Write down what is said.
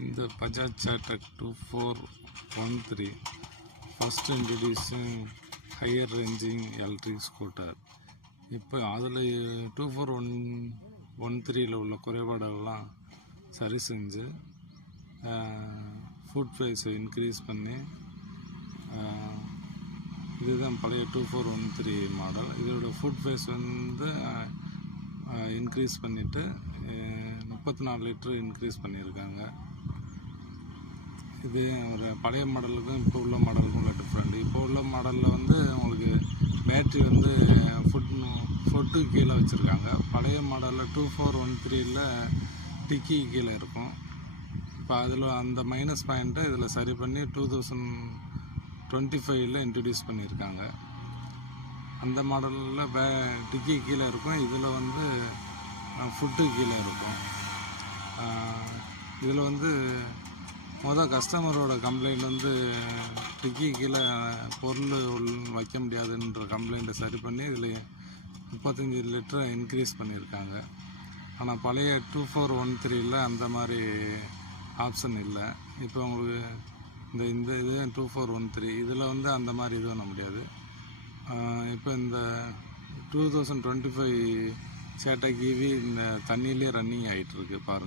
இந்த Bajaj Chetak 2413 first introducing higher ranging electric scooter. இப்போ அதில் 2413 உள்ள குறைபாடெல்லாம் சரி செஞ்சு ஃபுட் ப்ரைஸை இன்க்ரீஸ் பண்ணி, இதுதான் பழைய 2413 மாடல். இதோட ஃபுட் ப்ரைஸ் வந்து இன்க்ரீஸ் பண்ணிவிட்டு 34 லிட்டர் இன்க்ரீஸ் பண்ணியிருக்காங்க. இது ஒரு பழைய மாடலுக்கும் இப்போ உள்ள மாடலுக்கும் உள்ள டிஃப்ரெண்ட். இப்போ உள்ள மாடலில் வந்து உங்களுக்கு பேட்ரி வந்து ஃபுட்டு கீழே வச்சுருக்காங்க. பழைய மாடலில் 2413ல் டிக்கி கீழே இருக்கும். இப்போ அதில் அந்த மைனஸ் பாயிண்ட்டை இதில் சரி பண்ணி 2025ல் இன்ட்ரடியூஸ் பண்ணியிருக்காங்க. அந்த மாடலில் டிக்கி கீழே இருக்கும், இதில் வந்து ஃபுட்டு கீழே இருக்கும். இதில் வந்து கஸ்டமரோட கம்ப்ளைண்ட் வந்து டிக்கி கீழே பொருள் வைக்க முடியாதுன்ற கம்ப்ளைண்ட்டை சரி பண்ணி இதில் 35 லிட்டரை இன்க்ரீஸ் பண்ணியிருக்காங்க. ஆனால் பழைய 2413ல் அந்த மாதிரி ஆப்ஷன் இல்லை. இப்போ உங்களுக்கு இந்த இது 2413 இதில் வந்து அந்த மாதிரி இது பண்ண முடியாது. இப்போ இந்த 2025 சேட்டக் ஈவி இந்த தண்ணியிலே ரன்னிங் ஆகிட்டுருக்கு பாருங்கள்.